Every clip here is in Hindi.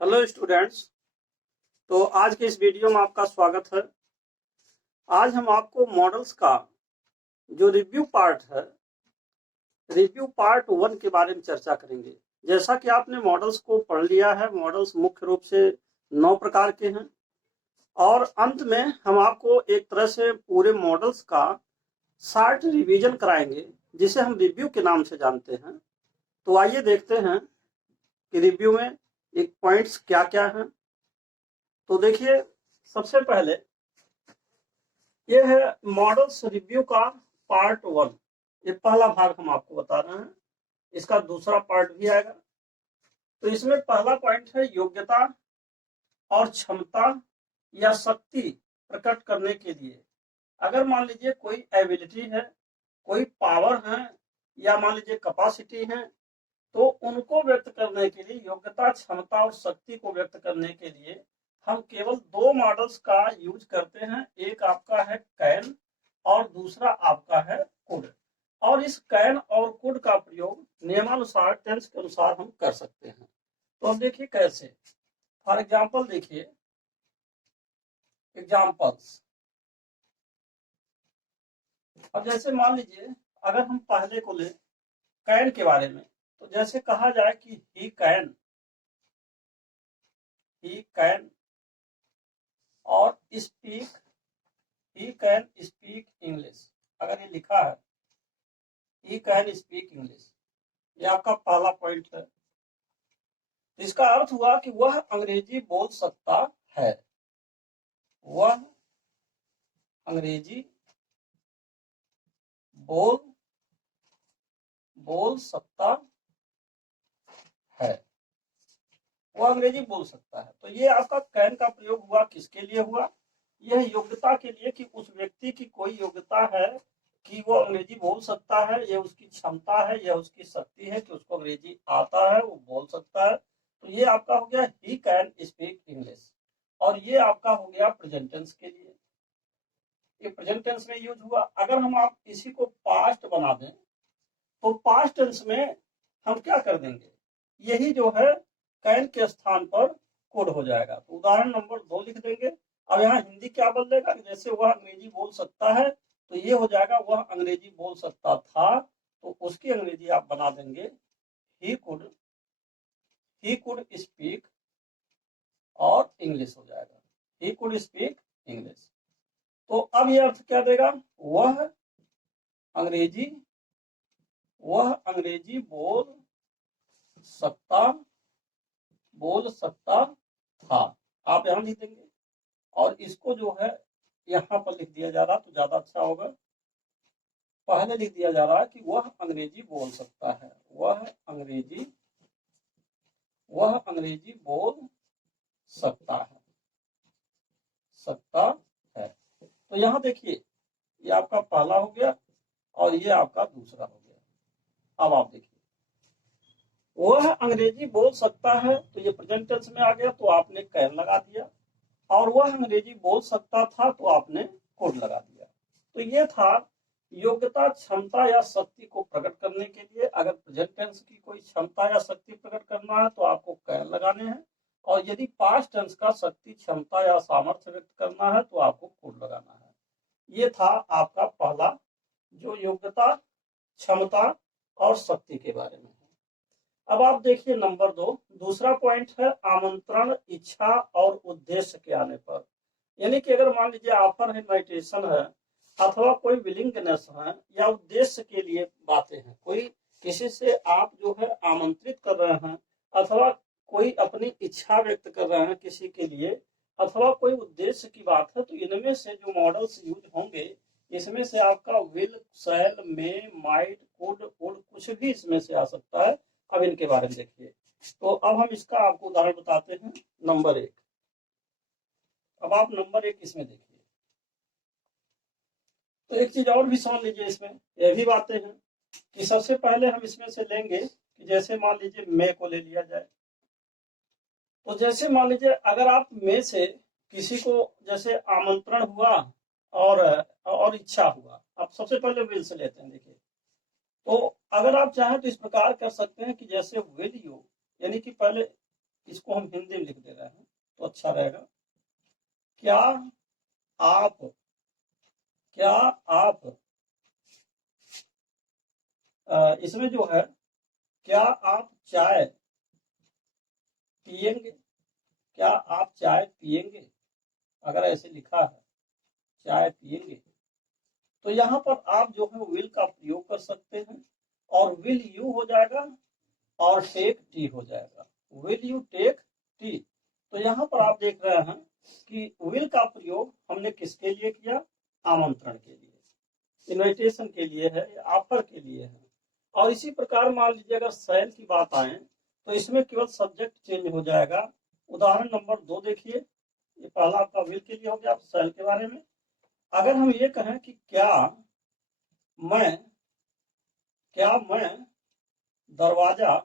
Hello students. तो आज के इस वीडियो में आपका स्वागत है। आज हम आपको मॉडल्स का जो रिव्यू पार्ट है, रिव्यू पार्ट 1 के बारे में चर्चा करेंगे। जैसा कि आपने मॉडल्स को पढ़ लिया है, मॉडल्स मुख्य रूप से 9 प्रकार के हैं और अंत में हम आपको एक तरह से पूरे मॉडल्स का शॉर्ट रिवीजन कराएंगे, जिसे हम रिव्यू के नाम से जानते हैं। तो आइए देखते हैं कि रिव्यू में एक पॉइंट्स क्या क्या हैं। तो देखिए, सबसे पहले ये है मॉडल्स रिव्यू का पार्ट 1। ये पहला भाग हम आपको बता रहे हैं, इसका दूसरा पार्ट भी आएगा। तो इसमें पहला पॉइंट है योग्यता और क्षमता या शक्ति प्रकट करने के लिए। अगर मान लीजिए कोई एबिलिटी है, कोई पावर है या मान लीजिए कैपेसिटी है, तो उनको व्यक्त करने के लिए, योग्यता, क्षमता और शक्ति को व्यक्त करने के लिए हम केवल 2 मॉडल्स का यूज करते हैं। एक आपका है कैन और दूसरा आपका है कुड। और इस कैन और कुड का प्रयोग नियमानुसार, टेंस के अनुसार हम कर सकते हैं। तो अब देखिए कैसे। फॉर एग्जाम्पल देखिए, एग्जाम्पल्स। अब जैसे मान लीजिए, अगर हम पहले को ले कैन के बारे में, तो जैसे कहा जाए कि ही कैन और speak, he can speak English. अगर ये लिखा है ही कैन स्पीक इंग्लिश, ये आपका पहला पॉइंट है। इसका अर्थ हुआ कि वह अंग्रेजी बोल सकता है, वह अंग्रेजी बोल सकता है, वह अंग्रेजी बोल सकता है। तो ये आपका कैन का प्रयोग हुआ, किसके लिए हुआ? यह योग्यता के लिए कि उस व्यक्ति की कोई योग्यता है कि वो अंग्रेजी बोल सकता है, यह उसकी क्षमता है, यह उसकी शक्ति है कि उसको अंग्रेजी आता है, वो बोल सकता है। तो ये आपका हो गया ही कैन स्पीक इंग्लिश। और ये आपका हो गया प्रेजेंट टेंस के लिए, ये प्रेजेंट टेंस में यूज हुआ। अगर हम आप इसी को पास्ट बना दें, तो पास्ट टेंस में हम क्या कर देंगे, यही जो है कैन के स्थान पर कुड हो जाएगा। तो उदाहरण नंबर 2 लिख देंगे। अब यहाँ हिंदी क्या बदलेगा, जैसे वह अंग्रेजी बोल सकता है, तो ये हो जाएगा वह अंग्रेजी बोल सकता था, तो उसकी अंग्रेजी आप बना देंगे ही कुड स्पीक, और इंग्लिश हो जाएगा ही कुड स्पीक इंग्लिश। तो अब ये अर्थ क्या देगा, वह अंग्रेजी बोल सकता था, आप यहां लिख देंगे। और इसको जो है यहाँ पर लिख दिया जा रहा तो ज्यादा अच्छा होगा। पहले लिख दिया जा रहा है कि वह अंग्रेजी बोल सकता है, वह अंग्रेजी बोल सकता है। तो यहाँ देखिए, ये आपका पहला हो गया और ये आपका दूसरा हो गया। अब आप देखिए, वह अंग्रेजी बोल सकता है, तो ये प्रेजेंट टेंस में आ गया, तो आपने कैन लगा दिया। और वह अंग्रेजी बोल सकता था, तो आपने कुड लगा दिया। तो ये था योग्यता, क्षमता या शक्ति को प्रकट करने के लिए। अगर प्रेजेंट टेंस की कोई क्षमता या शक्ति प्रकट करना है, तो आपको कैन लगाने हैं। और यदि पास्ट टेंस का शक्ति, क्षमता या सामर्थ्य व्यक्त करना है, तो आपको कुड लगाना है। ये था आपका पहला, जो योग्यता, क्षमता और शक्ति के बारे में है। अब आप देखिए नंबर 2, दूसरा पॉइंट है आमंत्रण, इच्छा और उद्देश्य के आने पर। यानी कि अगर मान लीजिए ऑफर है, इनविटेशन है, अथवा कोई विलिंगनेस है या उद्देश्य के लिए बातें हैं, कोई किसी से आप जो है आमंत्रित कर रहे हैं, अथवा कोई अपनी इच्छा व्यक्त कर रहे हैं किसी के लिए, अथवा कोई उद्देश्य की बात है, तो इनमें से जो मॉडल्स यूज होंगे, इसमें से आपका will, shall, may, might, could, would, कुछ भी इसमें से आ सकता है। अब इनके बारे में देखिए। तो अब हम इसका आपको उदाहरण बताते हैं। नंबर 1, अब आप नंबर 1 इसमें देखिए। तो एक चीज और भी समझ लीजिए, इसमें यह भी बातें हैं कि सबसे पहले हम इसमें से लेंगे कि जैसे मान लीजिए मे को ले लिया जाए। तो जैसे मान लीजिए अगर आप मे से किसी को जैसे आमंत्रण हुआ और इच्छा हुआ, आप सबसे पहले विल से लेते हैं। देखिए, तो अगर आप चाहें तो इस प्रकार कर सकते हैं कि जैसे विल यू, यानी कि पहले इसको हम हिंदी में लिख दे रहे हैं तो अच्छा रहेगा। क्या आप इसमें जो है क्या आप चाय पिएंगे, क्या आप चाय पिएंगे, अगर ऐसे लिखा है चाय पिएंगे तो यहाँ पर आप जो है विल का प्रयोग कर सकते हैं और विल यू हो जाएगा और टेक टी हो जाएगा, विल यू टेक टी। तो यहाँ पर आप देख रहे हैं कि विल का प्रयोग हमने किसके लिए किया, आमंत्रण के लिए, इनविटेशन के लिए है, ऑफर के लिए है। और इसी प्रकार मान लीजिए अगर शैल की बात आए तो इसमें केवल सब्जेक्ट चेंज हो जाएगा। उदाहरण नंबर 2 देखिए, ये पहला आपका विल के लिए हो गया शैल के बारे में। अगर हम ये कहें कि क्या मैं दरवाजा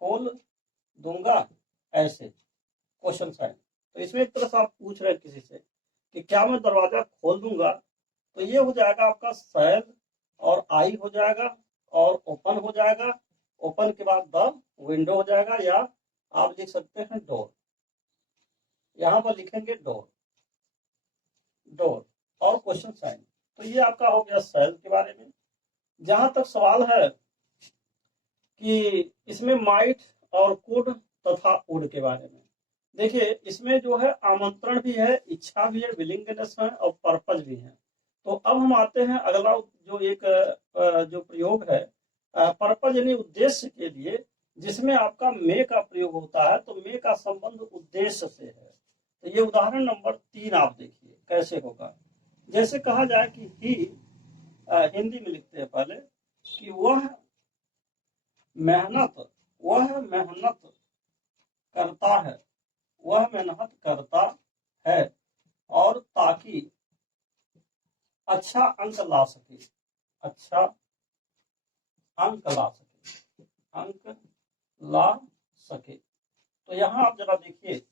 खोल दूंगा, ऐसे क्वेश्चन साइन। तो इसमें एक तरह से आप पूछ रहे हैं किसी से कि क्या मैं दरवाजा खोल दूंगा, तो ये हो जाएगा आपका शैल और आई हो जाएगा और ओपन हो जाएगा, ओपन के बाद द विंडो हो जाएगा, या आप लिख सकते हैं डोर, यहां पर लिखेंगे डोर और क्वेश्चन साइन। तो ये आपका हो गया शैल के बारे में। जहां तक सवाल है कि इसमें माइट और कुड तथा वुड के बारे में, देखिए इसमें जो है आमंत्रण भी है, इच्छा भी है, विलिंगनेस है और पर्पज भी है। तो अब हम आते हैं अगला जो एक जो प्रयोग है पर्पज यानी उद्देश्य के लिए, जिसमें आपका मे का प्रयोग होता है। तो मे का संबंध उद्देश्य से है। तो ये उदाहरण नंबर 3 आप देखिए कैसे होगा। जैसे कहा जाए कि ही, हिंदी में लिखते हैं पहले कि वह मेहनत करता है और ताकि अच्छा अंक ला सके। तो यहाँ आप जरा देखिए,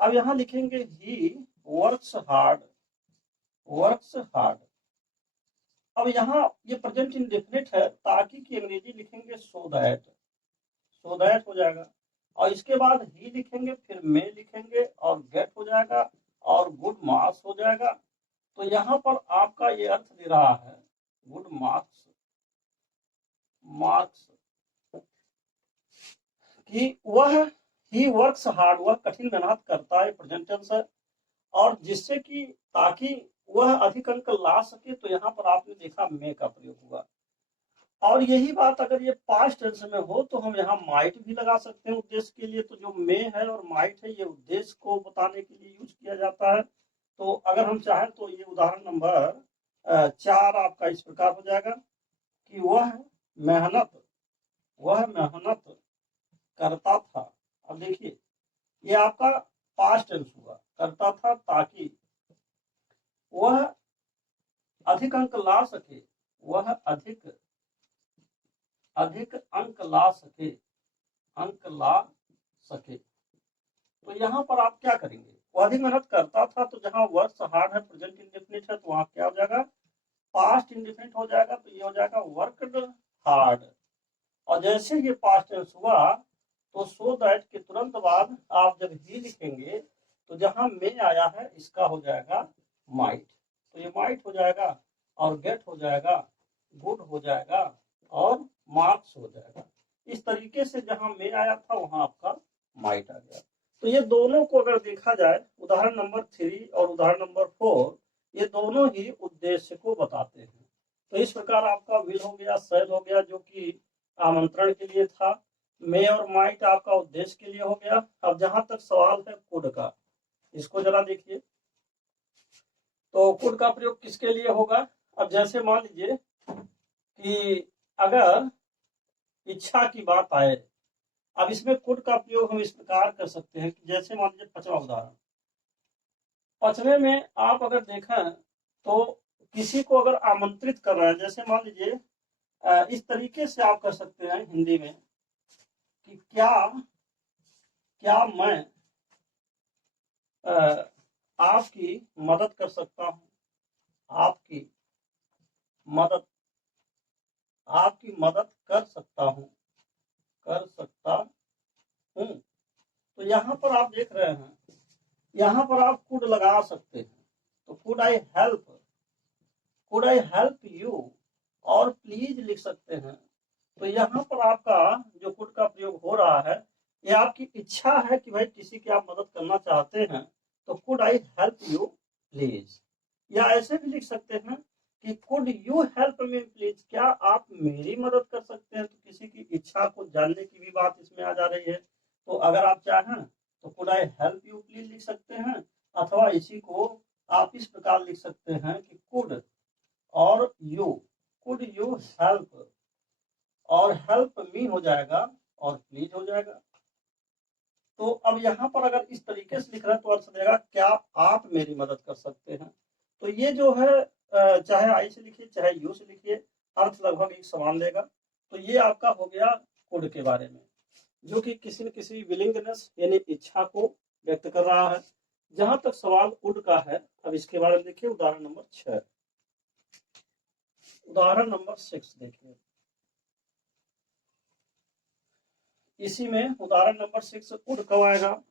अब यहाँ लिखेंगे ही वर्क्स हार्ड। अब यहाँ ये प्रेजेंट इंडेफिनिट है, ताकि की अंग्रेजी लिखेंगे सो दैट हो जाएगा। और इसके बाद ही लिखेंगे, फिर मे लिखेंगे और गेट हो जाएगा और गुड मार्क्स हो जाएगा। तो यहाँ पर आपका ये अर्थ दे रहा है गुड मार्क्स कि वह ही वर्क्स हार्ड, वह कठिन मेहनत करता है, प्रेजेंट टेंस है, और जिससे कि ताकि वह अधिक अंक ला सके। तो यहाँ पर आपने देखा मे का प्रयोग हुआ। और यही बात अगर ये पास्ट टेंस में हो तो हम यहाँ माइट भी लगा सकते हैं उद्देश्य के लिए। तो जो मे है और माइट है ये उद्देश्य को बताने के लिए यूज किया जाता है। तो अगर हम चाहें तो ये उदाहरण नंबर 4 आपका इस प्रकार हो जाएगा कि वह मेहनत करता था। अब देखिए ये आपका पास्ट टेंस हुआ, करता था ताकि वह अधिक अंक ला सके, अधिक अंक ला सके। तो यहाँ पर आप क्या करेंगे, वो अधिक मेहनत करता था, तो जहाँ वर्क्स हार्ड है, प्रेजेंट इंडेफिनिट है, तो वहां क्या हो जाएगा, पास्ट इंडेफिनिट हो जाएगा। तो ये हो जाएगा वर्कड हार्ड। और जैसे ये पास्ट टेंस हुआ तो सो दैट के तुरंत बाद आप जब ही लिखेंगे तो जहां में आया है इसका हो जाएगा माइट। तो ये माइट हो जाएगा और गेट हो जाएगा, गुड हो जाएगा और मार्क्स हो जाएगा। इस तरीके से जहां में आया था वहां आपका माइट आ गया। तो ये दोनों को अगर देखा जाए, उदाहरण नंबर 3 और उदाहरण नंबर 4, ये दोनों ही उद्देश्य को बताते हैं। तो इस प्रकार आपका विल हो गया, शैल हो गया जो कि आमंत्रण के लिए था, मे और माइट आपका उद्देश्य के लिए हो गया। अब जहां तक सवाल है कुड का, इसको जरा देखिए। तो कुड का प्रयोग किसके लिए होगा। अब जैसे मान लीजिए कि अगर इच्छा की बात आए, अब इसमें कुड का प्रयोग हम इस प्रकार कर सकते हैं कि जैसे मान लीजिए 5वां उदाहरण, 5वें में आप अगर देखें तो किसी को अगर आमंत्रित कर रहा है, जैसे मान लीजिए इस तरीके से आप कर सकते हैं हिंदी में कि क्या मैं आपकी मदद कर सकता हूं, आपकी मदद कर सकता हूं, तो यहाँ पर आप देख रहे हैं, यहाँ पर आप कुड लगा सकते हैं। तो कुड आई हेल्प यू और प्लीज लिख सकते हैं। तो यहाँ पर आपका जो कुड का प्रयोग हो रहा है, ये आपकी इच्छा है कि भाई किसी की आप मदद करना चाहते हैं, तो could I help you please. या ऐसे भी लिख सकते हैं कि could you help me please, क्या आप मेरी मदद कर सकते हैं। तो किसी की इच्छा को जानने की भी बात इसमें आ जा रही है। तो अगर आप चाहें तो could I help you please लिख सकते हैं, अथवा इसी को आप इस प्रकार लिख सकते हैं कि कुड और यू हेल्प, और हेल्प मी हो जाएगा और प्लीज हो जाएगा। तो अब यहाँ पर अगर इस तरीके से लिख रहे हैं तो अर्थ देगा क्या आप मेरी मदद कर सकते हैं। तो ये जो है चाहे आई से लिखिए चाहे यू से लिखिए, अर्थ लगभग एक समान देगा। तो ये आपका हो गया कुड के बारे में, जो कि किसी न किसी विलिंगनेस यानी इच्छा को व्यक्त कर रहा है। जहां तक सवाल उड का है, अब इसके बारे में देखिए उदाहरण नंबर 6। उदाहरण नंबर 6 देखिए, इसी में उदाहरण नंबर 6 उड कब आएगा।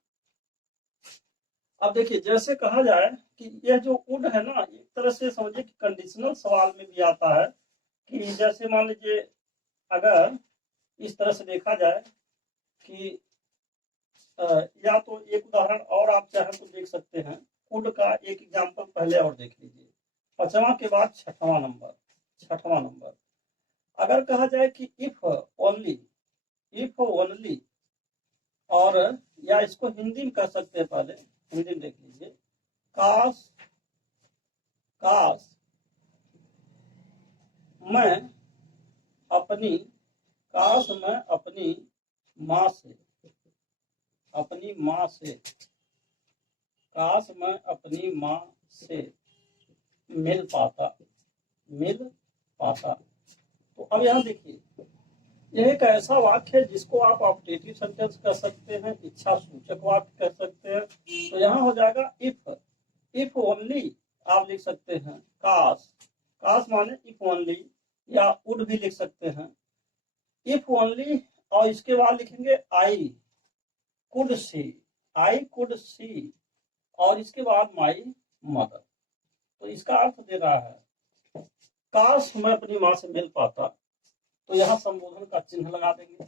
अब देखिए जैसे कहा जाए कि यह जो उड है ना, एक तरह से समझिए कि कंडीशनल सवाल में भी आता है कि जैसे मान लीजिए अगर इस तरह से देखा जाए कि या तो एक उदाहरण और आप चाहें तो देख सकते हैं। उड का एक एग्जांपल पहले और देख लीजिए, 5वां के बाद 6वां नंबर। अगर कहा जाए कि इफ ओनली, और या इसको हिंदी में कह सकते हैं, पहले हिंदी में देख लीजिए, काश मैं अपनी माँ से काश मैं अपनी माँ से मिल पाता। तो अब यहाँ देखिए, यह एक ऐसा वाक्य है जिसको आप ऑब्जेक्टिव सेंटेंस कह सकते हैं, इच्छा सूचक वाक्य कह सकते हैं। तो यहाँ हो जाएगा इफ ओनली, आप लिख सकते हैं काश माने इफ ओनली, या वुड भी लिख सकते हैं इफ ओनली, और इसके बाद लिखेंगे आई कुड सी, और इसके बाद माई मदर। तो इसका अर्थ दे रहा है काश मैं अपनी माँ से मिल पाता, तो यहाँ संबोधन का चिन्ह लगा देंगे।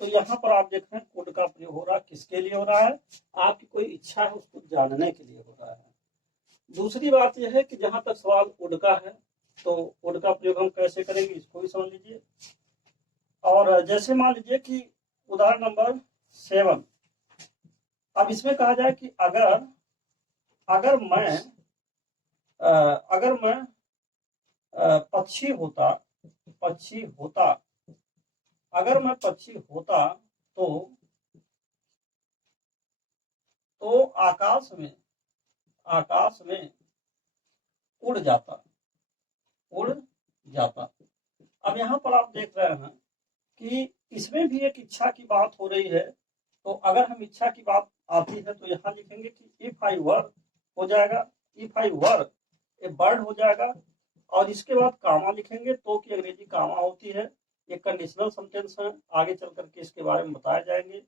तो यहाँ पर आप देख रहे हैं कुड का प्रयोग हो रहा है, किसके लिए हो रहा है, आपकी कोई इच्छा है उसको जानने के लिए हो रहा है। दूसरी बात यह है कि जहां तक सवाल उड का है, तो उड का प्रयोग हम कैसे करेंगे इसको भी समझ लीजिए। और जैसे मान लीजिए कि उदाहरण नंबर 7, अब इसमें कहा जाए कि अगर मैं पक्षी होता, अगर मैं पक्षी होता तो आकाश में उड़ जाता। अब यहाँ पर आप देख रहे हैं कि इसमें भी एक इच्छा की बात हो रही है। तो अगर हम इच्छा की बात आती है तो यहाँ लिखेंगे कि इफ आई वर हो जाएगा, if I were a bird हो जाएगा, और इसके बाद कामा लिखेंगे। तो की अंग्रेजी कामा होती है, ये कंडीशनल सेंटेंस है, आगे चल करके इसके बारे में बताए जाएंगे।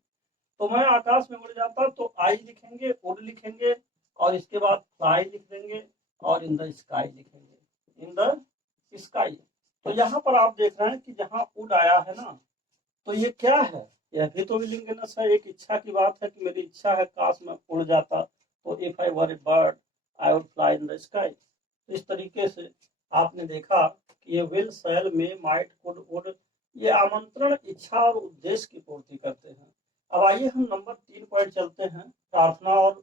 तो मैं आकाश में उड़ जाता, तो आई लिखेंगे, उड लिखेंगे, और इसके बाद फ्लाई लिख देंगे, और इन द स्काई लिखेंगे, इन द स्काई। तो यहाँ पर आप देख रहे हैं कि जहाँ उड आया है ना, तो ये क्या है, यह भी तो विलिंगनेस है, एक इच्छा की बात है कि मेरी इच्छा है काश मैं उड़ जाता। तो if I were a bird I would fly in the sky. तो इस तरीके से आपने देखा कि ये will, shall, may, might, could, would, ये आमंत्रण, इच्छा और उद्देश्य की पूर्ति करते हैं। अब आइए हम नंबर 3 पॉइंट चलते हैं, प्रार्थना और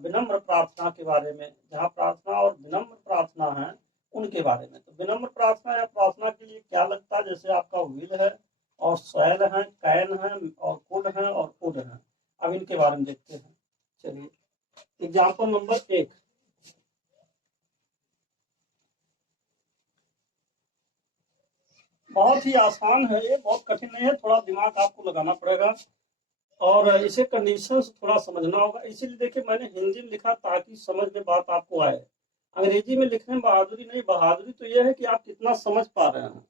विनम्र प्रार्थना के बारे में। जहाँ प्रार्थना और विनम्र प्रार्थना है उनके बारे में। तो विनम्र प्रार्थना या प्रार्थना के लिए क्या लगता है, जैसे आपका विल है और शैल है, कैन है, और कुड है और वुड है। अब इनके बारे में देखते हैं। चलिए एग्जाम्पल नंबर 1, बहुत ही आसान है, ये बहुत कठिन नहीं है, थोड़ा दिमाग आपको लगाना पड़ेगा। और इसे कंडीशन थोड़ा समझना होगा, इसीलिए देखिए मैंने हिंदी में लिखा ताकि समझ में बात आपको आए। अंग्रेजी में लिखने में बहादुरी नहीं, बहादुरी तो यह है कि आप कितना समझ पा रहे हैं,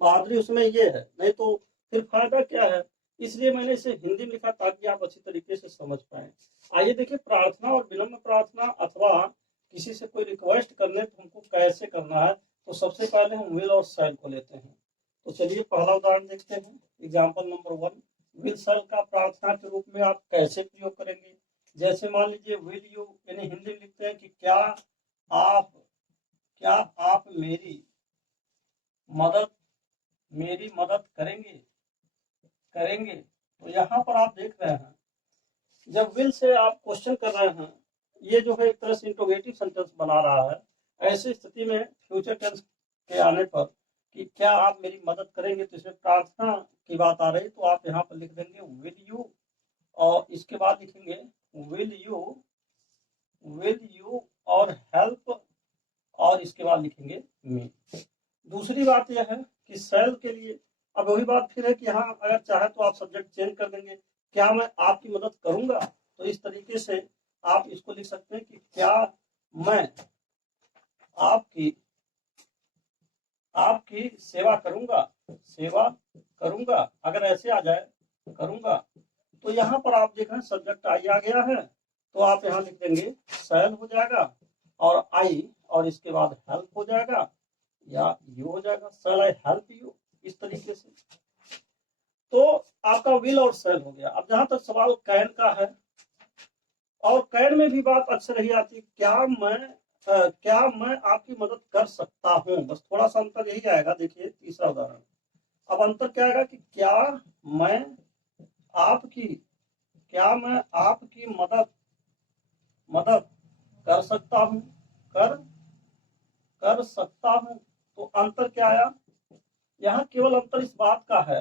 बहादुरी उसमें ये है, नहीं तो फिर फायदा क्या है। इसलिए मैंने इसे हिंदी में लिखा ताकि आप अच्छी तरीके से समझ पाए। आइए देखिए, प्रार्थना और विनम्र प्रार्थना अथवा किसी से कोई रिक्वेस्ट करने तो हमको कैसे करना है। तो सबसे पहले हम विल और शैल को लेते हैं। तो चलिए पहला उदाहरण देखते हैं। एग्जाम्पल नंबर 1, विल शैल का प्रार्थना के रूप में आप कैसे प्रयोग करेंगे। जैसे मान लीजिए विल यू, यानी हिंदी में लिखते हैं कि क्या आप मेरी मदद करेंगे। तो यहाँ पर आप देख रहे हैं, जब विल से आप क्वेश्चन कर रहे हैं, ये जो है एक तरह से इंट्रोगेटिव सेंटेंस बना रहा है। ऐसी स्थिति में फ्यूचर टेंस के आने पर कि क्या आप मेरी मदद करेंगे, तो इसमें प्रार्थना की बात आ रही, तो आप यहाँ पर लिख देंगे विल यू, और इसके बाद लिखेंगे विल यू और हेल्प, और इसके बाद लिखेंगे मी। दूसरी बात यह है कि शैल के लिए अब वही बात फिर है कि यहाँ अगर चाहे तो आप सब्जेक्ट चेंज कर देंगे, क्या मैं आपकी मदद करूंगा। तो इस तरीके से आप इसको लिख सकते हैं कि क्या मैं आपकी सेवा करूंगा। अगर ऐसे आ जाए करूंगा, तो यहाँ पर आप देख रहे हैं सब्जेक्ट आई आ गया है, तो आप यहाँ लिख देंगे शैल हो जाएगा और आई, और इसके बाद हेल्प हो जाएगा या यू हो जाएगा, शैल आई हेल्प यू, इस तरीके से। तो आपका विल और शैल हो गया। अब जहां तक सवाल कैन का है, और कैन में भी बात अक्सर यही आती है, क्या मैं आपकी मदद कर सकता हूं। बस थोड़ा सा अंतर यही आएगा। देखिए तीसरा उदाहरण, अब अंतर क्या आएगा कि क्या मैं आपकी मदद कर सकता हूं, कर सकता हूं। तो अंतर क्या आया, यहाँ केवल अंतर इस बात का है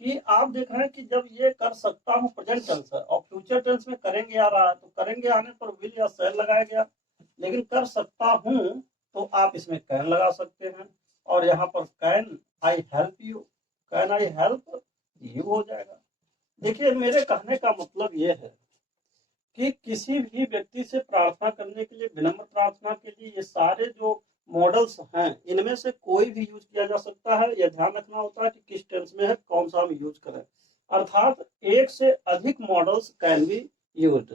कि आप देख रहे हैं कि जब ये कर सकता हूं प्रेजेंट टेंस है और फ्यूचर टेंस में करेंगे आ रहा है, तो करेंगे आने पर विल या शैल लगाया गया। लेकिन कर सकता हूं तो आप इसमें कैन लगा सकते हैं, और यहाँ पर कैन आई हेल्प यू हो जाएगा। देखिए मेरे कहने का मतलब ये है कि किसी भी व्यक्ति से प्रार्थना करने के लिए, विनम्र प्रार्थना के लिए, ये सारे जो मॉडल्स हैं इनमें से कोई भी यूज किया जा सकता है। यह ध्यान रखना होता है कि किस टेंस में है, कौन सा हम यूज करें। अर्थात एक से अधिक मॉडल्स कैन बी यूज्ड,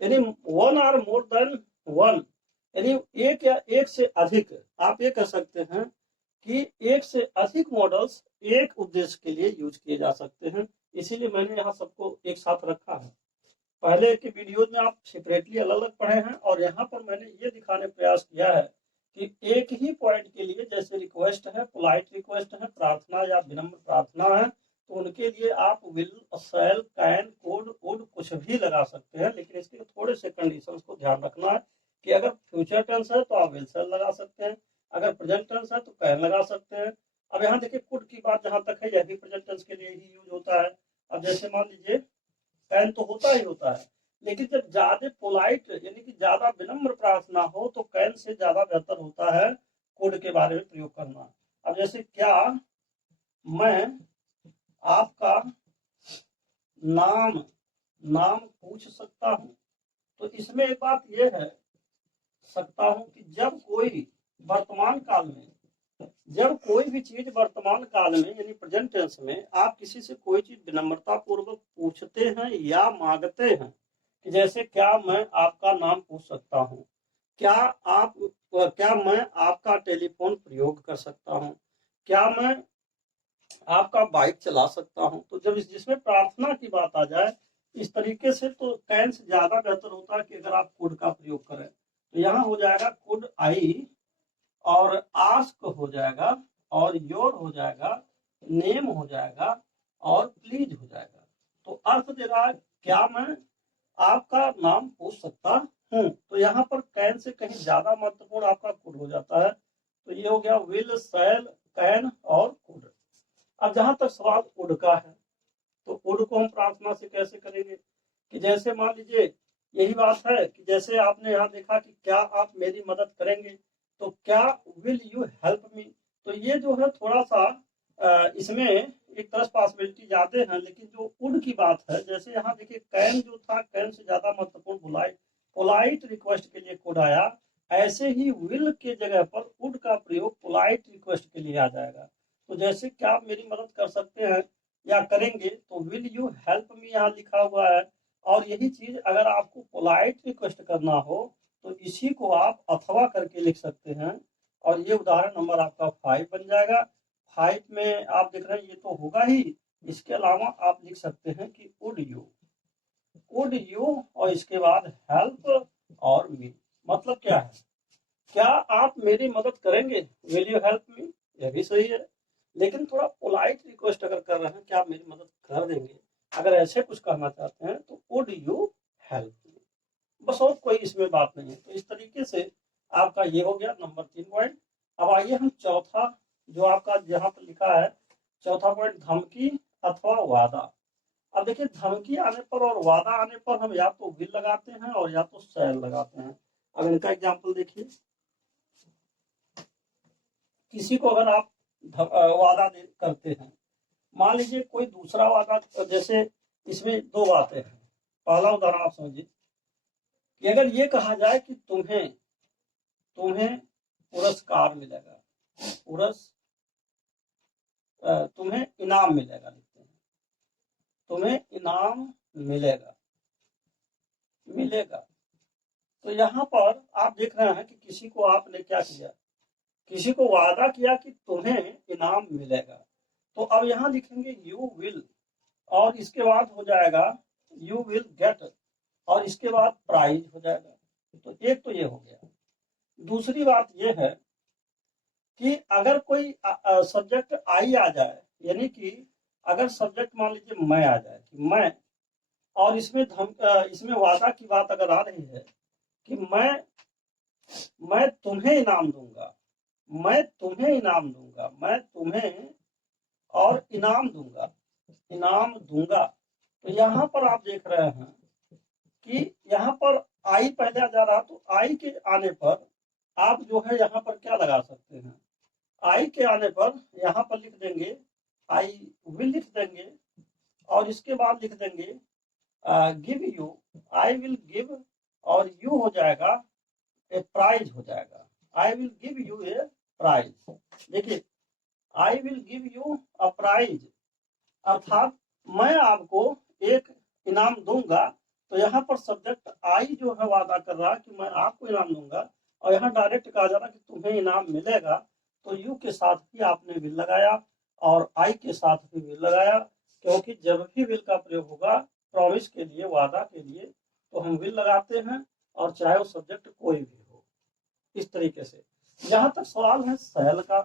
यानी one or more than one, यानी एक या एक से अधिक। आप ये कह सकते हैं कि एक से अधिक मॉडल्स एक उद्देश्य के लिए यूज किए जा सकते हैं। इसीलिए मैंने यहाँ सबको एक साथ रखा है। पहले के वीडियोज में आप सेपरेटली अलग अलग पढ़े हैं, और यहाँ पर मैंने ये दिखाने प्रयास किया है कि एक ही पॉइंट के लिए, जैसे रिक्वेस्ट है, पोलाइट रिक्वेस्ट है, प्रार्थना या विनम्र प्रार्थना है, तो उनके लिए आप विल, शैल, कैन, कुड कुछ भी लगा सकते हैं। लेकिन इसके थोड़े से कंडीशंस को ध्यान रखना है कि अगर फ्यूचर टेंस है तो आप विल शैल लगा सकते हैं, अगर प्रेजेंट टेंस है तो कैन लगा सकते हैं। अब यहाँ देखिए कुड की बात जहां तक है, यह भी प्रेजेंट टेंस के लिए ही यूज होता है। अब जैसे मान लीजिए कैन तो होता ही होता है, लेकिन जब ज्यादा पोलाइट यानी कि ज्यादा विनम्र प्रार्थना हो तो कैन से ज्यादा बेहतर होता है कुड के बारे में प्रयोग करना। अब जैसे क्या मैं आपका नाम पूछ सकता हूं, तो इसमें एक बात यह है सकता हूं कि जब कोई वर्तमान काल में, जब कोई भी चीज वर्तमान काल में यानी प्रेजेंट टेंस में आप किसी से कोई चीज विनम्रता पूर्वक पूछते हैं या मांगते हैं, कि जैसे क्या मैं आपका नाम पूछ सकता हूं, क्या मैं आपका टेलीफोन प्रयोग कर सकता हूं, क्या मैं आपका बाइक चला सकता हूं। तो जब जिसमें प्रार्थना की बात आ जाए इस तरीके से, तो कैन से ज्यादा बेहतर होता है कि अगर आप कुड का प्रयोग करें। तो यहाँ हो जाएगा कुड आई, और आस्क हो जाएगा, और योर हो जाएगा, नेम हो जाएगा, और प्लीज हो जाएगा। तो अर्थ दे रहा है क्या मैं आपका नाम पूछ सकता हूं। तो यहाँ पर कैन से कहीं ज्यादा महत्वपूर्ण आपका कुड हो जाता है। तो ये हो गया विल, शैल, कैन और कुड। अब जहां तक सवाल कुड का है, तो कुड को हम प्रार्थना से कैसे करेंगे, कि जैसे मान लीजिए यही बात है कि जैसे आपने यहाँ देखा कि क्या आप मेरी मदद करेंगे, तो क्या विल यू हेल्प मी। तो ये जो है थोड़ा सा इसमें एक तरह पॉसिबिलिटी ज्यादा हैं, लेकिन जो वुड की बात है, जैसे यहाँ देखिए कैन जो था, कैन से ज्यादा महत्वपूर्ण पोलाइट रिक्वेस्ट के लिए कोड आया, ऐसे ही विल के जगह पर वुड का प्रयोग पोलाइट रिक्वेस्ट के लिए आ जाएगा। तो जैसे क्या आप मेरी मदद कर सकते हैं या करेंगे, तो विल यू हेल्प मी यहाँ लिखा हुआ है, और यही चीज अगर आपको पोलाइट रिक्वेस्ट करना हो तो इसी को आप अथवा करके लिख सकते हैं, और ये उदाहरण नंबर आपका 5 बन जाएगा। 5 में आप देख रहे हैं ये तो होगा ही, इसके अलावा आप लिख सकते हैं कि वुड यू और इसके बाद हेल्प और मी। मतलब क्या है, क्या आप मेरी मदद करेंगे, विल यू हेल्प मी, यह भी सही है, लेकिन थोड़ा पोलाइट रिक्वेस्ट अगर कर रहे हैं कि आप मेरी मदद कर देंगे, अगर ऐसे कुछ कहना चाहते हैं तो वुड यू हेल्प मी, बस और कोई इसमें बात नहीं है। तो इस तरीके से आपका ये हो गया नंबर 3 पॉइंट। अब आइए हम चौथा, जो आपका जहां पर लिखा है चौथा पॉइंट, धमकी अथवा वादा। अब देखिए धमकी आने पर और वादा आने पर हम या तो विल लगाते हैं और या तो शैल लगाते हैं। अब इनका एग्जाम्पल देखिए, किसी को अगर आप वादा करते हैं, मान लीजिए कोई दूसरा वादा, जैसे इसमें दो बातें हैं। पहला उदाहरण आप समझिए कि अगर ये कहा जाए कि तुम्हें पुरस्कार मिलेगा, तुम्हें इनाम मिलेगा, लिखते हैं तुम्हें इनाम मिलेगा। तो यहाँ पर आप देख रहे हैं कि किसी को आपने क्या किया, किसी को वादा किया कि तुम्हें इनाम मिलेगा। तो अब यहाँ लिखेंगे यू विल, और इसके बाद हो जाएगा यू विल गेट, और इसके बाद प्राइज हो जाएगा। तो एक तो ये हो गया। दूसरी बात ये है कि अगर कोई सब्जेक्ट आई आ जाए, यानी कि अगर सब्जेक्ट मान लीजिए मैं आ जाए कि मैं, और इसमें वादा की बात अगर आ रही है कि मैं तुम्हें इनाम दूंगा, मैं तुम्हें इनाम दूंगा, मैं तुम्हें और इनाम दूंगा। तो यहाँ पर आप देख रहे हैं कि यहाँ पर आई पहले आ जा रहा, तो आई के आने पर आप जो है यहाँ पर क्या लगा सकते हैं, आई के आने पर यहाँ पर लिख देंगे आई विल लिख देंगे, और इसके बाद लिख देंगे give you, I will give, और यू हो जाएगा ए प्राइज हो जाएगा, I will give you a prize. देखिए I will give you a prize, अर्थात मैं आपको एक इनाम दूंगा। तो यहाँ पर सब्जेक्ट आई जो है वादा कर रहा कि मैं आपको इनाम दूंगा, और यहाँ डायरेक्ट कहा जा रहा कि तुम्हें इनाम मिलेगा। तो यू के साथ भी आपने विल लगाया और आई के साथ भी विल लगाया, क्योंकि जब भी विल का प्रयोग होगा प्रॉमिस के लिए, वादा के लिए, तो हम विल लगाते हैं, और चाहे वो सब्जेक्ट कोई भी हो। इस तरीके से जहां तक सवाल है शैल का,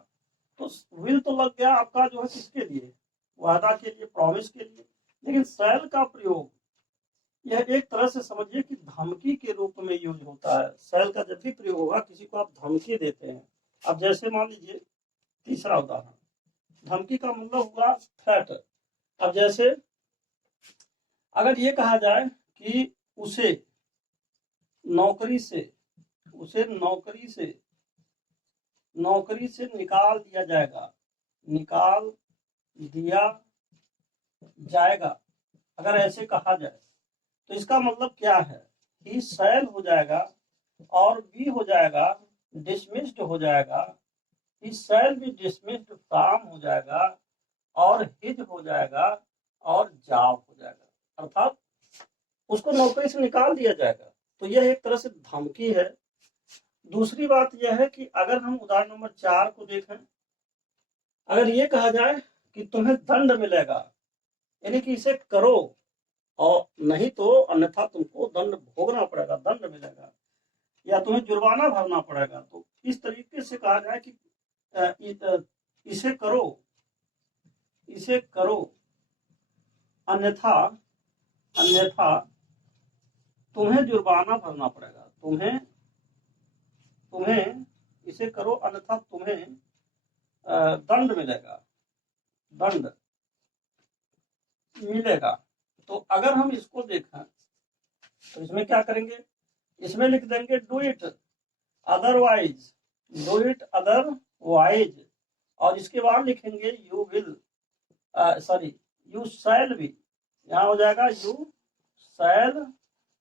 तो विल तो लग गया आपका जो है किसके लिए, वादा के लिए, प्रॉमिस के लिए, लेकिन शैल का प्रयोग यह एक तरह से समझिए कि धमकी के रूप में यूज होता है। शैल का जब भी प्रयोग होगा, किसी को आप धमकी देते हैं। अब जैसे मान लीजिए तीसरा उदाहरण, धमकी का मतलब हुआ थ्रेट। अब जैसे अगर ये कहा जाए कि उसे नौकरी से निकाल दिया जाएगा, अगर ऐसे कहा जाए तो इसका मतलब क्या है, ही शैल हो जाएगा, और बी हो जाएगा डिसमिस्ड हो जाएगा, ही शैल बी डिसमिस्ड फ्रॉम हो जाएगा, और हिज हो जाएगा, और जॉब हो जाएगा, अर्थात उसको नौकरी से निकाल दिया जाएगा। तो यह एक तरह से धमकी है। दूसरी बात यह है कि अगर हम उदाहरण नंबर 4 को देखें, अगर ये कहा जाए कि तुम्हें दंड मिलेगा, यानी कि इसे करो और नहीं तो अन्यथा तुमको दंड भोगना पड़ेगा, दंड मिलेगा, या तुम्हें जुर्माना भरना पड़ेगा। तो इस तरीके से कहा जाए कि इसे करो अन्यथा तुम्हें जुर्माना भरना पड़ेगा, तुम्हें इसे करो अन्यथा तुम्हें दंड मिलेगा। तो अगर हम इसको देखें तो इसमें क्या करेंगे, इसमें लिख देंगे डू इट अदरवाइज, और इसके बाद लिखेंगे यू शैल बी, यहाँ हो जाएगा यू शैल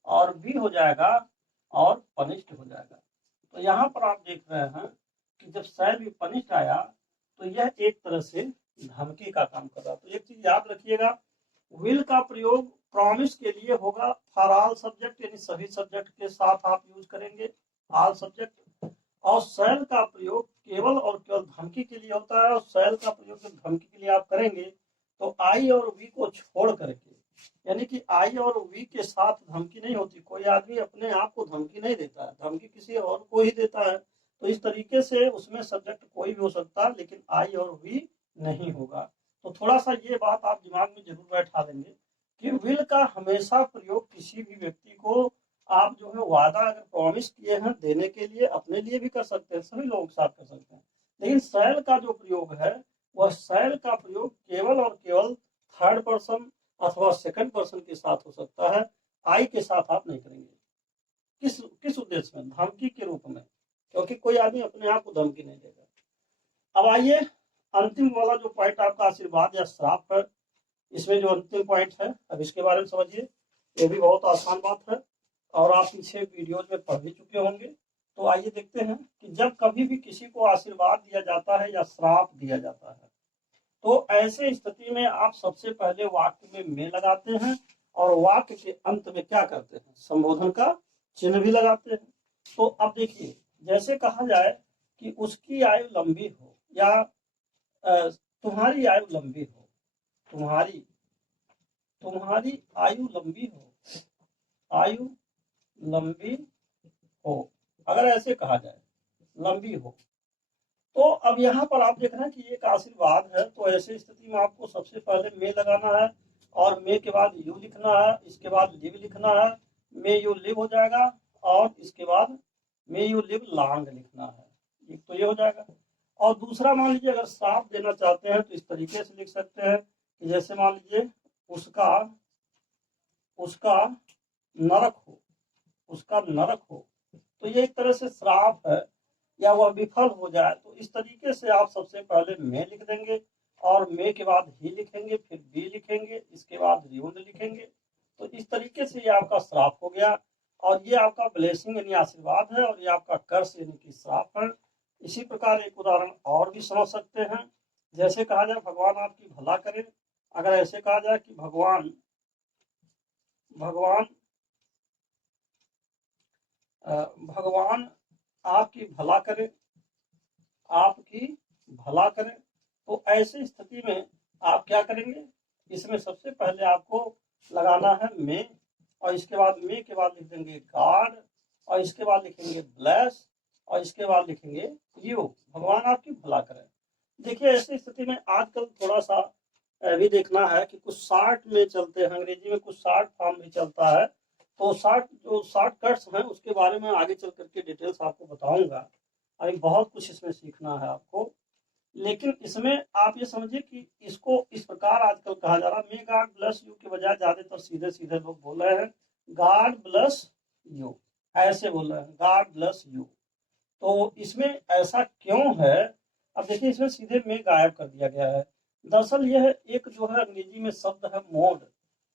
और बी हो जाएगा और पनिश्ड हो जाएगा। तो यहाँ पर आप देख रहे हैं कि जब शैल बी पनिश्ड आया तो यह एक तरह से धमकी का काम कर रहा। तो एक चीज याद रखिएगा, विल का प्रयोग प्रॉमिस के लिए होगा फॉर ऑल सब्जेक्ट, यानी सभी सब्जेक्ट के साथ आप यूज करेंगे ऑल सब्जेक्ट। और शैल का प्रयोग केवल और केवल धमकी के लिए होता है। और शैल का प्रयोग जब धमकी के लिए आप करेंगे तो आई और वी को छोड़ करके, यानी कि आई और वी के साथ धमकी नहीं होती। कोई आदमी अपने आप को धमकी नहीं देता है, धमकी किसी और को ही देता है। तो इस तरीके से उसमें सब्जेक्ट कोई भी हो सकता है, लेकिन आई और वी नहीं होगा। तो थोड़ा सा ये बात आप दिमाग में जरूर बैठा लेंगे कि विल का हमेशा प्रयोग किसी भी व्यक्ति को आप जो है वादा अगर प्रॉमिस किए हैं देने के लिए, अपने लिए भी कर सकते हैं, सभी लोगों के साथ कर सकते हैं। लेकिन शैल का जो प्रयोग है वह शैल का प्रयोग केवल और केवल थर्ड पर्सन अथवा सेकंड पर्सन के साथ हो सकता है, आई के साथ आप नहीं करेंगे। किस किस उद्देश्य में? धमकी के रूप में, क्योंकि कोई आदमी अपने आप को धमकी नहीं देगा। अब आइए अंतिम वाला जो पॉइंट आपका आशीर्वाद या श्राप है, इसमें जो अंतिम पॉइंट है अब इसके बारे में समझिए। ये भी बहुत आसान बात है और आप पीछे वीडियोज में पढ़ भी चुके होंगे। तो आइए देखते हैं कि जब कभी भी किसी को आशीर्वाद दिया जाता है या श्राप दिया जाता है तो ऐसे स्थिति में आप सबसे पहले वाक्य में मैं लगाते हैं और वाक्य के अंत में क्या करते हैं? संबोधन का चिन्ह भी लगाते हैं। तो अब देखिए, जैसे कहा जाए कि उसकी आयु लंबी हो या तुम्हारी आयु लंबी हो, तुम्हारी आयु लंबी हो, आयु लंबी हो, अगर ऐसे कहा जाए लंबी हो। तो अब यहाँ पर आप देख रहे हैं कि एक आशीर्वाद है, तो ऐसे स्थिति में आपको सबसे पहले मे लगाना है और मे के बाद यू लिखना है, इसके बाद लिव लिखना है, मे यू लिव हो जाएगा और इसके बाद मे यू लिव लॉन्ग लिखना है। एक तो ये हो जाएगा। और दूसरा मान लीजिए अगर श्राप देना चाहते हैं तो इस तरीके से लिख सकते हैं कि जैसे मान लीजिए उसका नरक हो, उसका नरक हो, तो ये एक तरह से श्राप है या वह विफल हो जाए। तो इस तरीके से आप सबसे पहले मैं लिख देंगे और मैं के बाद ही लिखेंगे, फिर बी लिखेंगे, इसके बाद रिउंड लिखेंगे। तो इस तरीके से ये आपका श्राप हो गया और ये आपका ब्लेसिंग यानी आशीर्वाद है और ये आपका कर्स यानी कि श्राप है। इसी प्रकार एक उदाहरण और भी समझ सकते हैं। जैसे कहा जाए भगवान आपकी भला करे, अगर ऐसे कहा जाए कि भगवान आपकी भला करे, आपकी भला करे, तो ऐसी स्थिति में आप क्या करेंगे? इसमें सबसे पहले आपको लगाना है मे और इसके बाद मे के बाद लिख देंगे गॉड और इसके बाद लिखेंगे ब्लेस और इसके बाद लिखेंगे यू, भगवान आपकी भला करे। देखिए ऐसी स्थिति में आजकल थोड़ा सा भी देखना है कि कुछ शार्ट में चलते हैं, अंग्रेजी में कुछ शार्ट फॉर्म भी चलता है। तो शार्ट कट्स हैं उसके बारे में आगे चल करके डिटेल्स आपको बताऊंगा। अभी बहुत कुछ इसमें सीखना है आपको, लेकिन इसमें आप ये समझिए कि इसको इस प्रकार आजकल कहा जा रहा है, मे गॉड ब्लेस यू के बजाय ज्यादातर सीधे सीधे लोग बोल रहे हैं गॉड ब्लेस यू, ऐसे बोल रहे हैं गॉड ब्लेस यू। तो इसमें ऐसा क्यों है? अब देखिए इसमें सीधे में गायब कर दिया गया है। दरअसल यह एक जो है अंग्रेजी में शब्द है मोड,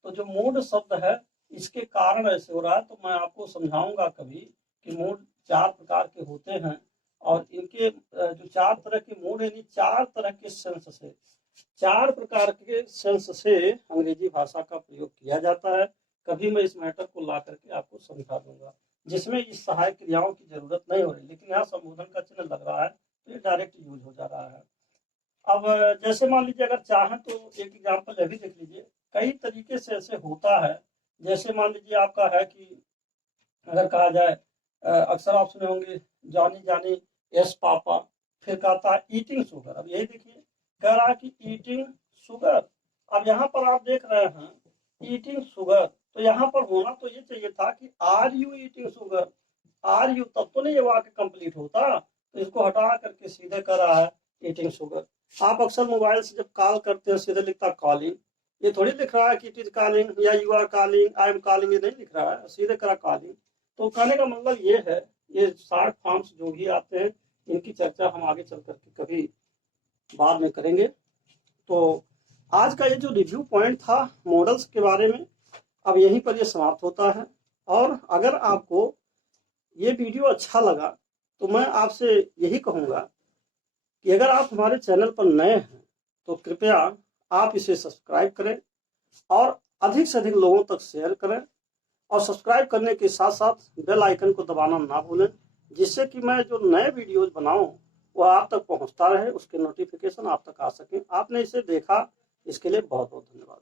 तो जो मोड शब्द है इसके कारण ऐसे हो रहा है। तो मैं आपको समझाऊंगा कभी कि मूड 4 प्रकार के होते हैं और इनके जो 4 तरह के मूड यानी 4 तरह के सेंस से, 4 प्रकार के सेंस से अंग्रेजी भाषा का प्रयोग किया जाता है। कभी मैं इस मैटर को ला करके आपको समझा दूंगा जिसमें इस सहायक क्रियाओं की जरूरत नहीं हो रही, लेकिन यहाँ संबोधन का चिन्ह लग रहा है तो ये डायरेक्ट यूज हो जा रहा है। अब जैसे मान लीजिए अगर चाहें तो एक एग्जाम्पल ये भी देख लीजिए, कई तरीके से ऐसे होता है। जैसे मान लीजिए आपका है कि अगर कहा जाए अक्सर आप सुने होंगे जानी जानी यस पापा, फिर कहता है ईटिंग शुगर। अब यही देखिए कह रहा है कि ईटिंग शुगर। अब यहाँ पर आप देख रहे हैं ईटिंग शुगर, तो यहाँ पर होना तो ये चाहिए था कि are you eating sugar, are you, तब तो नहीं ये वाक्य कंप्लीट होता। तो इसको हटा करके सीधे कर रहा है ईटिंग शुगर। आप अक्सर मोबाइल से जब कॉल करते हैं सीधे लिखता कॉलिंग, ये थोड़ी लिख रहा है कि इट इज कॉलिंग या you are calling, I am calling, ये नहीं लिख रहा है, सीधे करा कॉलिंग। तो कहने का मतलब ये है, ये शॉर्ट फॉर्म्स जो भी आते हैं इनकी चर्चा हम आगे चल करके कभी बाद में करेंगे। तो आज का ये जो रिव्यू पॉइंट था मॉडल्स के बारे में, अब यहीं पर ये समाप्त होता है। और अगर आपको ये वीडियो अच्छा लगा तो मैं आपसे यही कहूँगा कि अगर आप हमारे चैनल पर नए हैं तो कृपया आप इसे सब्सक्राइब करें और अधिक से अधिक लोगों तक शेयर करें, और सब्सक्राइब करने के साथ साथ बेल आइकन को दबाना ना भूलें, जिससे कि मैं जो नए वीडियोज बनाऊं वह आप तक पहुंचता रहे, उसके नोटिफिकेशन आप तक आ सकें। आपने इसे देखा, इसके लिए बहुत बहुत धन्यवाद।